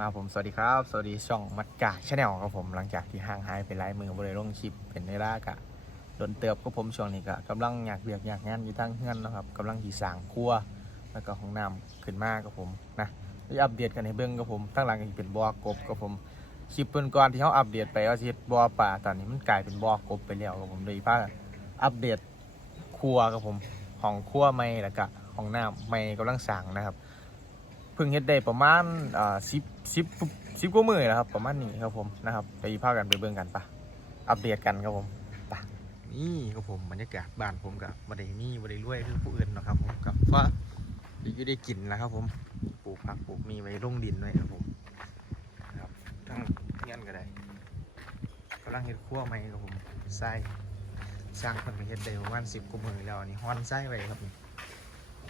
มาผมสวัสดีครับ สวัสดีช่องมัดกาชาแนลครับผมหลังจากที่ห่างหายไปหลายมือบริลงคลิปเป็นเวลากะโดนเติบก็ผมช่วงนี้ก็กำลังอยากเบียกอยากงานอยู่ทั้งเฮือนนะครับกำลังที่สางครัว แล้วก็ห้องน้ำขึ้นมากับผมนะได้อัปเดตกันให้เบิ่งกับผมทั้งหลังก็เป็นบ่อกบกับผมคลิปเพิ่นก่อนที่เขาอัปเดตไปว่าสิดบ่อป่าตอนนี้มันกลายเป็นบ่อกบไปแล้วกับผมโดยพาอัปเดตครัวกับผมห้องครัวใหม่แล้วก็ห้องน้ำใหม่กำลังสางนะครับ เพิ่งเฮ็ดได้ประมาณอ่าสิบสิบสิบกว่ามือแล้วครับ ประมาณนี้ครับผมนะครับไปพากันไปเบิ่งกันปะอัปเดตกันครับผมปะนี่ครับผมบรรยากาศบ้านผมกับบ่ได้มีบ่ไดรวยคือผู้อื่นนะครับผมกับว่าอยู่ได้กินแล้วครับผมปลูกผักปลูกมีไว้ลงดินไว้ครับผมนะครับทั้งเงี้ยนก็ได้กำลังเฮ็ดครัวใหม่ครับผมไส้สร้างเพิ่นก็เฮ็ดได้ประมาณสิบกว่ามือแล้วนี่ฮอนไส้ไว้ครับนี่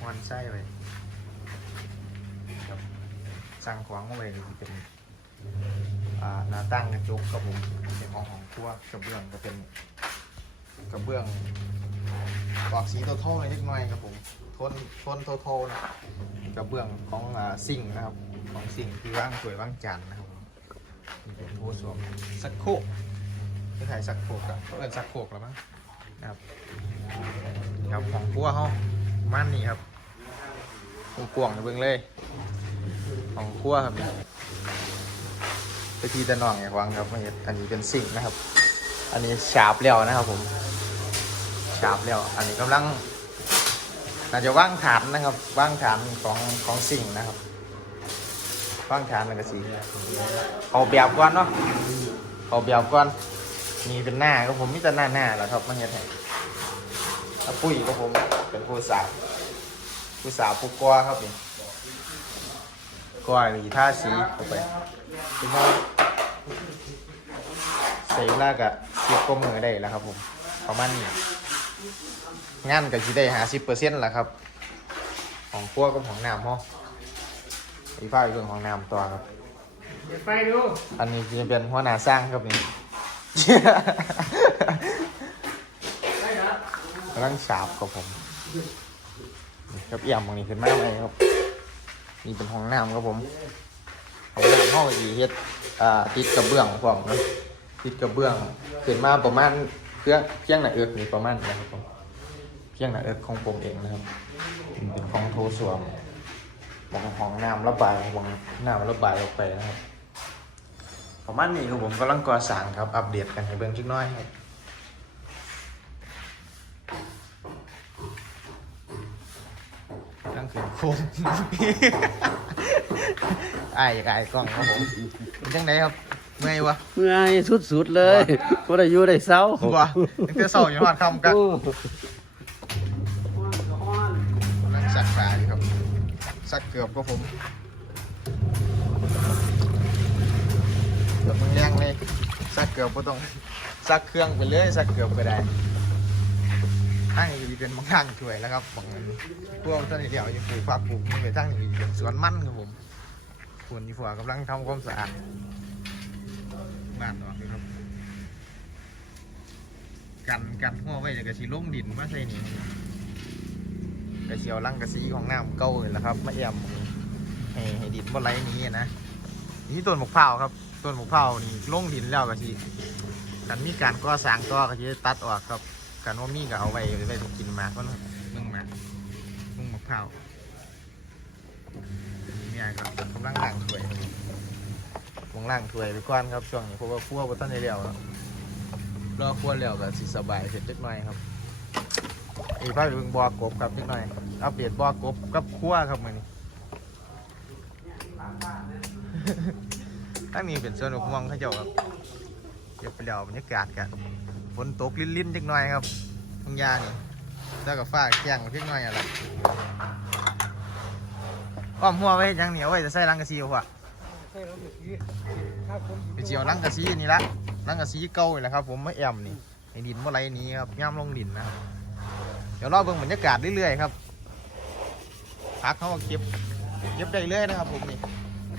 ฮอนไส้ไว้ สั่งของไว้นี่เป็นอ่าหน้าตั้งกระจกครับผมเป็นของของครัวกระเบื้องก็เป็นกระเบื้องออกสีโทนๆเล็กน้อยครับผมทนทนโทนๆนะกระเบื้องของอ่าสิ่งค์นะครับของสิ่งค์ที่ว่างสวยว่างจันทร์นะครับมนี่เป็นโถส้วมสักโครกไม่ใช่สักโครกอะเอินสักโคกแล้วมั้งนะครับครับของครัวเขาม่นนี่ครับกวงๆเบิ่งเลย ของครัวครับนี่ไปทีตะน่องไงควางครับมาเห็ดอันนี้เป็นสิ่งนะครับ อันนี้ฉาบแล้วนะครับผมฉาบแล้ว อันนี้กำลังน่าจจะว่างฐานนะครับว่างฐานของของสิ่งนะครับว่างฐานแล้วก็สีเอาแบบก่อนเนาะเอาแบบก่อนนี่เป็นหน้าก็ผมมีแต่หน้าหน้าแหละครับมาเห็ดให้แล้วปุ้ยก็ผมเป็นผู้สาวผู้สาวผู้กลัวครับนี่ ก้อยมีท่าสีเข้าไปคือว่าใส่เวลากับสิบกว่ามือได้แล้วครับ ผมประมาณนี้งานกับที่ได้หาสิบเปอร์เซ็นต์แหละครับ ของพวกกับของน้ำห้องอีฟ้าอีกเรื่องของน้ำต่อครับเดี๋ยวไปดูอันนี้จะเป็นหัวหน้าสร้างครับนี่ได้นะกำลังฉาบกับผมครับเอี่ยมตรงนี้ขึ้นมาไหมครับ นี่เป็นห้องน้ำครับผมห้องน้ำห้องอีเฮ็ดอ่าติดกระเบื้องพร้อมนะติดกระเบื้องขึ้นมาประมาณเพียงเพียงหน้าเอือกนี่ประมาณนะครับผมเพียงหน้าเอือกของผมเองนะครับนี่เป็นของโถส้วมของห้องน้ำระบายของน้ำระบายออกไปนะครับประมาณนี้ครับผมกำลังก่อสร้างครับอัปเดตกันให้เบิ่งชิกหน้อยครับ ตั้งขึ้นโค้งอายอยากอายกล้องครับผมเป็นจังไดครับเมื่อยวะเมื่อยสุดๆเลยบ่ได้อยู่ได้เศร้าบ่ตั้งแต่เช้าอยู่ฮอดค่ำกันโอ้นั่งสักขาอยู่ครับ สักเกือบก็ผมเกือบมึงแรงเลยสักเกือบก็ต้องสักเครื่องไปเลยสักเกือบไปได้ ทั้งนี้เป็นบางทางช่วยแล้วครับบางพวกท่านเดียวยังปลูกผักปลูกมันไปทั้งนี้เป็นสวนมันครับผมคนยี่ฝัวกำลังทำความสะอาดบ้านออกครับ กันกันหัวไว้จะกระชีลงดินมาใส่นี่กระเชียวลังกระซีของน้ำเก่าเลยละครับมาเอี่ยมให้ให้ดินบ่ไหลหนี้นะนี่ต้นมะพร้าครับต้นมะพร้านี่ลงดินแล้วกระชีกันมีการก่อสร้างต่อกระชีตัดออกครับ กันว่ามีก็เอาไว้ไว้กินหมากก็มึงหมากมึงมะพร้าวเนี่ยครับกำลังล่างถ้วยกำลังล่างถ้วยไปก่อนครับช่วงนี้เพราะว่าคั่วบ่ทันได้แล้วรับรอควรแล้วก็สิสบายเสร็จเล็กน้อยครับอีพาไปเบิ่งบ่อกบครับเล็กน้อยอัปเดตบ่อกบกับครัวครับมื้อนี้ทั้งนี้เป็นสวนอุกมองเขาเจ้าครับเก็บไปแล้วบรรยากาศกัน ฝนตกลิ้นๆเล็กน้อยครับทุ่งหญ้านี่แล้วก็ฟ้าแจ้งเล็กน้อยอะไรอ้อมหัวไว้ยังเหนียวไว้จะใส่รังกะซีหัวไปเจียวลังกะซีนี่ละลังกะซีเก่านี่แหละครับ ผมไม่แอมนี่ไอ้ดินเมื่อไรนี้ครับย่ำลงดินนะครับเดี๋ยวรอเบิ่งบรรยากาศเรื่อยๆครับพักเขาก็เก็บเก็บได้เลยนะครับผมนี่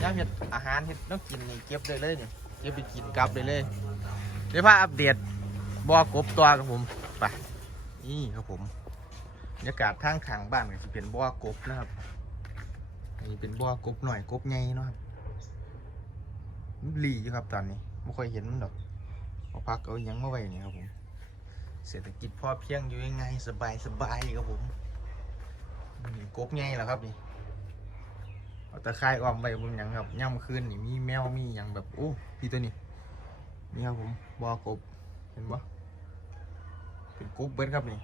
ย่างเห็ดอาหารเห็ดต้องกินนี่เก็บได้เลยนี่เก็บไปกินกลับได้เลยเดี๋ยวพาอัปเดต บ่อกบตัวครับผมไปนี่ครับผมบรรยากาศทางขางบ้านก็จะเป็นบ่อกบนะครับอันนี้เป็นบ่อกบหน่อยกบใหญ่เนาะครับหลีอยู่ครับตอนนี้ไม่ค่อยเห็นมันดอกเอาพักเอายังมาไว้นี่ครับผมเศรษฐกิจพอเพียงอยู่ยังไงสบายสบายครับผมกบไงล่ะครับนี่เอาตะไคร่อ้อมไว้บนหยังครับย่ำคืนนี่มีแมวมีหยังแบบโอ้พี่ตัวนี้นี่ครับผมบอกบเห็นปะ เป็นกุ๊บเบิดครับนี่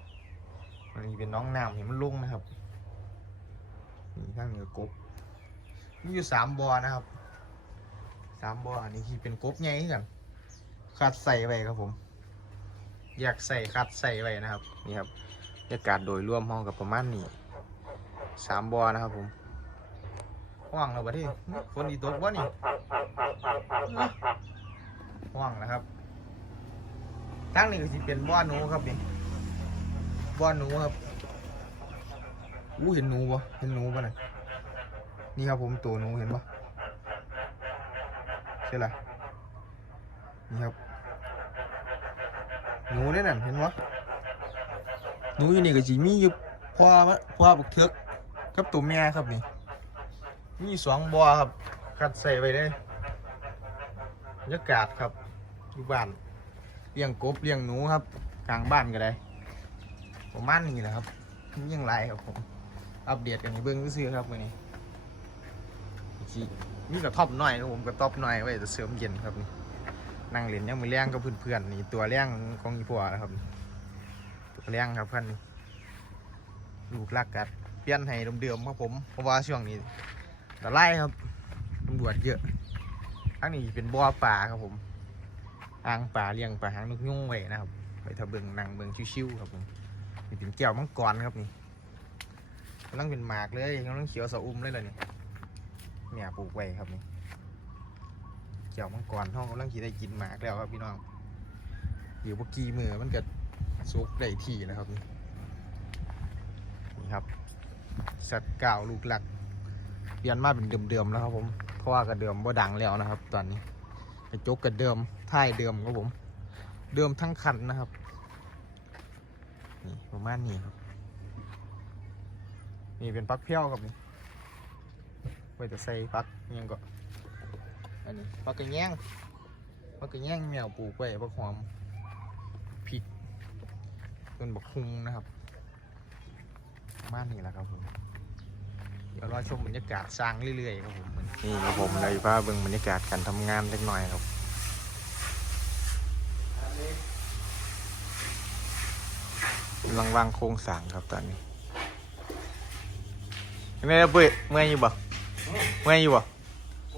อันนี้เป็นน้องน้ำเห็นมันลงนะครับนี่ข้างนี้ก็กบมีอยู่สามบอนะครับสามบออันนี้ที่เป็นกุ๊บไงกันคัดใส่ไว้ครับผม อยากใส่คัดใส่ไว้นะครับนี่ครับบรรยากาศโดยรวมห้องกับประมาณนี้สามบอนะครับผมว่างแล้วบัดนี้ฝนดีตกบ่นี่ว่างนะครับ ทั้งนี้ก็สิเป็นบ่อหนูครับนี่บ่อหนูครับอู้เห็นหนูบ่เห็นหนูบ่น่ะนี่ครับผมตัวหนูเห็นบ่ใช่ไรนี่ครับหนูเนี่ยนั่นเห็นวะหนูอยู่นี่ก็จีมีอยู่พ่อมะพ่อบักเทือกกับตัวแม่ครับนี่มีสองบ่อครับคัดใส่ไว้เลยยากาศครับอยู่บ้าน เลี้ยงกบเลี้ยงหนูครับกลางบ้านก็ได้ประมาณนี้แหละครับมีอยังไรครับผมอัปเดตกันให้เบิ้องซื่อครับมื้อนี้จีมีกระท่อมหน่อยครับผมกระต๊อบหน่อยไว้จะเสริมเย็นครับนี่นั่งเล่นยังมือแรงกับเพื่อนๆนี่ตัวแรงของอีพัวนะครับตัวแรงครับเพื่อนลูกรักกัดเปลี่ยนให้เดิมๆครับผมเพราะว่าช่วงนี้ตะไล่ครับตำรวจเยอะทั้งนี้เป็นบ่อป่าครับผม อ่างป่าเลี้ยงป่าหางนกยุ่งไว้นะครับไปทะเบิงนั่งเบิงชิวๆครับผมนี่เป็นแก้วมังกรครับนี่กำลังเป็นหมากเลยกำลังเขียวสะอุ้มเลยเลยนี่เนี่ยปลูกไว้ครับนี่เจ้ามังกรห้องกำลังขี่ได้กินหมากแล้วครับพี่น้องอยู่เมื่อกี้มือมันก็สุกได้ที่แล้วครับนี่นี่ครับ สัตว์เก่าลูกหลักเปลี่ยนมาเป็นเดิมๆแล้วครับผมเพราะว่ากระเดิมบ่ดังแล้วนะครับ ตอนนี้ ระจกกระเดิมท้ายเดิมครับผม เดิมทั้งคันนะครับ นี่ประมาณนี้ครับ นี่เป็นปลั๊กเพี้ยวครับนี่ไว้จะใส่ปลั๊กยังก็ อันนี้ปลากระแยงปลากระแยงแมวปลูกไว้บักหอมพริกต้นบักคุงนะครับ ประมาณนี้แหละครับผม เดี๋ยวรอชมบรรยากาศสร้างเรื่อยๆครับผมนี่ครับผมเลยพาเบิ่งบรรยากาศการทำงานเล็กน้อยครับกำลังวางโครงสร้างครับตอนนี้ไม่ได้เบื่อเมื่อยอยู่บ่เมื่อยอยู่บ่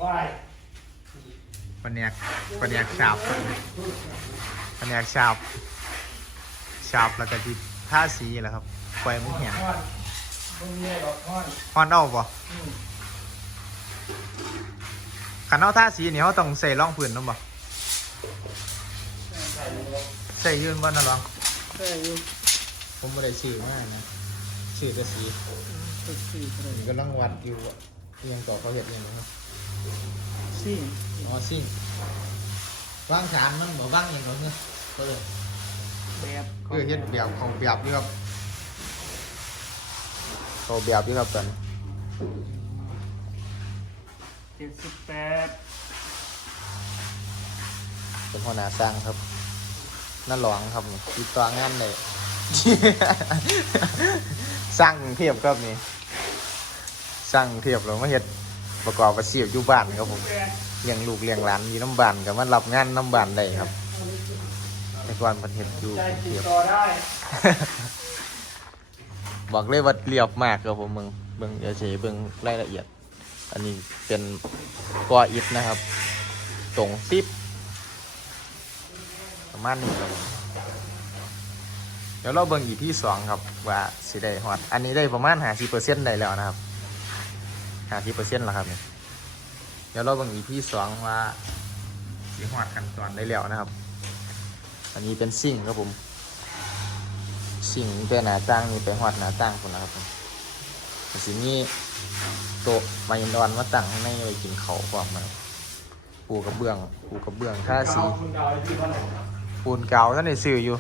ว้ายปนแนกปนแนกฉาบปนแนกฉาบฉาบแล้วก็จิท่าสีแหละครับปล่อยมันแห้งทอด บ่มีอะไรหรอกทอดฮอนเอาป่ะอืมขันเอาท่าสีนี่เขาต้องใส่ร่องพื้นน้ำบ่ใส่เลยใส่ยืนบ่นะลอง ใส่อยู่ผมไม่ได้ซื้อมากนะซื้อแต่สีตึกสี่เลยนี่ก็ลังวัดอยู่ว่าอิหยังต่อเขาเห็ดอย่างนี้ครับสี่อ๋อซิ่งว่างสารมันบ่ว่างอย่างเขาเนี่ยก็เลยแบบ คือเฮ็ดแบบของแบบนี่ครับ เขาแบบนี่ครับตอนนี้เจ็ดสิบแปดเป็นหัวหน้าสร้างครับนั่นหลวงครับนี่ติดต่องานเลย สร้างกรุงเทพครับนี่สร้างกรุงเทพเรามาเฮ็ดประกอบอาชีพอยู่บ้านครับผมแปดเลี้ยงลูกเลี้ยงหลานอยู่น้ำบ้านกับมารับงานน้ำบ้านได้ครับในก่อนเพันเฮ็ดอยู่ใจกรุงติเทดพต่อได้ บอกเลยว่าเรียบมากครับผมมึงเบิ่งเดี๋ยวจะให้เบิ่งรายละเอียด อันนี้เป็นกออิฐนะครับ ตรงติ๊บประมาณนี้ครับเดี๋ยวเราเบิ่งอีพีสองครับว่าสิได้ฮอดอันนี้ได้ประมาณห้าสิเปอร์เซ็นต์ได้แล้วนะครับห้าสิเปอร์เซ็นต์แล้วครับเนี่ยเดี๋ยวเราเบิ่งอีพีสองว่าสิฮอดขั้นตอนได้แล้วนะครับ อันนี้เป็นซิ่งครับผม สิ่งแต่หน้าตั้งนี่ไปฮอดหน้าตั้งคนนะครับสิ่งนี้โต๊ะไมายินดอนมาตั้งข้างในไว้กินเขาวพร้อมมาปูกระเบื้องปูกระเบื้องท่าสีปูนเก่าท่านได้ซื้ออยู่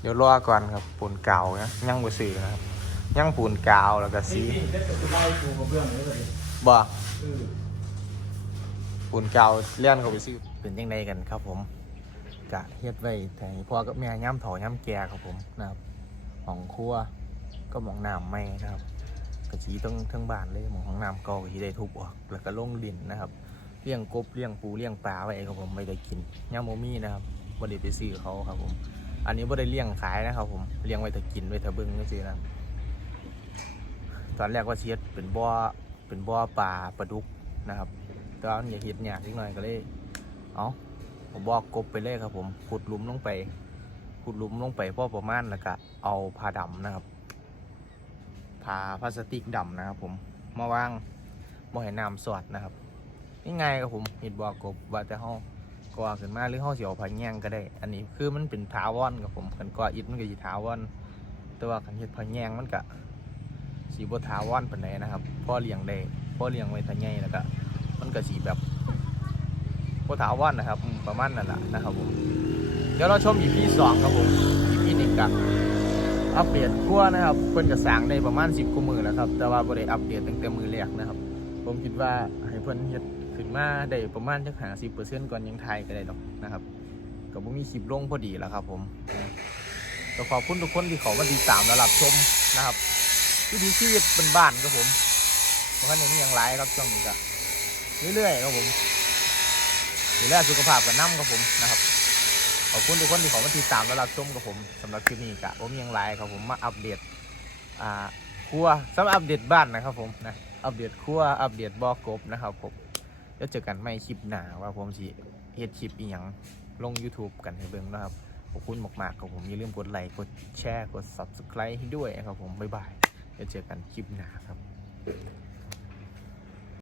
เดี๋ยวรอก่อนครับปูนเก่านะยังบ่ซื้อนะครับยังปูนเก่าแล้วก็สีปูกระเบื้องเลยเลยบ่เออปูนเก่าเลี้ยนเขาไปซื้อเป็นยังไงกันครับผม กะเฮ็ดไว้แต่พ่อกับแม่ย่ำเถาย่ำแก่ครับผมนะครับห้องครัวก็หมองน้ำไม่นะครับกระจีต้องทั้งบ้านเลยหมองห้องน้ำเก่าก็สิได้ทุบออกแล้วก็ลงดินนะครับเลี้ยงกบเลี้ยงปูเลี้ยงปลาไว้ครับผมไม่ได้กินย่ำโมมี่นะครับบ่ได้ไปซื้อเขาครับผม อันนี้บ่ได้เลี้ยงขายนะครับผมเลี้ยงไว้แต่กินไว้แต่เบิ่งไม่ซื้อนะตอนแรกว่าเชียดเป็นบ่อเป็นบ่อปลาปลาดุกนะครับแต่ว่ามันอย่าเห็ดเนี่ยนิดหน่อยก็เลย เอา ผมบอกกบไปเลยครับ ผมขุดหลุมลงไปขุดหลุมลงไปพอประมาณแล้วก็เอาผ้าดำนะครับผ้าพลาสติกดำนะครับ ผมมาวางบ่ให้น้ำสอดนะครับนี่ไงครับผมเห็ดบอกกบว่าแต่ห้องก่อขึ้นมาหรือห้องเสียวผังแยงก็ได้ อันนี้คือมันเป็นถาวรครับผมกันก่ออิฐมันก็อยู่ถาวรแต่ว่าขันเห็ดผังแยงมันก็สีบถาวรปานใดนะครับพ่อเลี้ยงได้พ่อเลี้ยงไว้ทะไงแล้วก็มันก็สีแบบ โคถาวรนนะครับ ประมาณนั่นแหละนะครับผมเดี๋ยวเราชมอีพีสองครับผมอีพีหนึ่งกับอัปเดตกลัวนะครับเพิ่นจะสร้างได้ประมาณสิบกว่ามือแล้วครับ แต่ว่าบ่ได้อัปเดตตั้งแต่มือแรกนะครับ ผมคิดว่าให้เพิ่นเฮ็ดขึ้นมาได้ประมาณจักหาสิบเปอร์เซ็นต์ก่อนยังไทยก็ได้ดอกนะครับก็บ่มีคลิปลงพอดีแล้วครับผมก็ขอบคุณทุกคนที่เขามาติดตามและรับชมนะครับวิถีชีวิตเป็นบ้านครับผมเพราะฉะนั้นมีอย่างไรครับช่วงนี้ก็เรื่อยๆครับผม ดูแลสุขภาพกันน้ำครับผมนะครับขอบคุณทุกคนที่ขอมาติดตามและรับชมกับผมสำหรับคลิปนี้กะผมยังไลฟ์ครับผมมาอัปเดตอ่าครัวสำหรับอัปเดตบ้านนะครับผมนะอัปเดตครัวอัปเดตบอกบนะครับผมแล้วเจอกันไม่คลิปหน้าว่าผมสิเฮ็ดคลิปอีหยังลง YouTube กันให้เบิ่งนะครับขอบคุณมากๆครับผมอย่าลืมกดไลค์กดแชร์กด Subscribe ให้ด้วยนะครับผมบ๊ายบายแล้วเจอกันคลิปหน้าครับ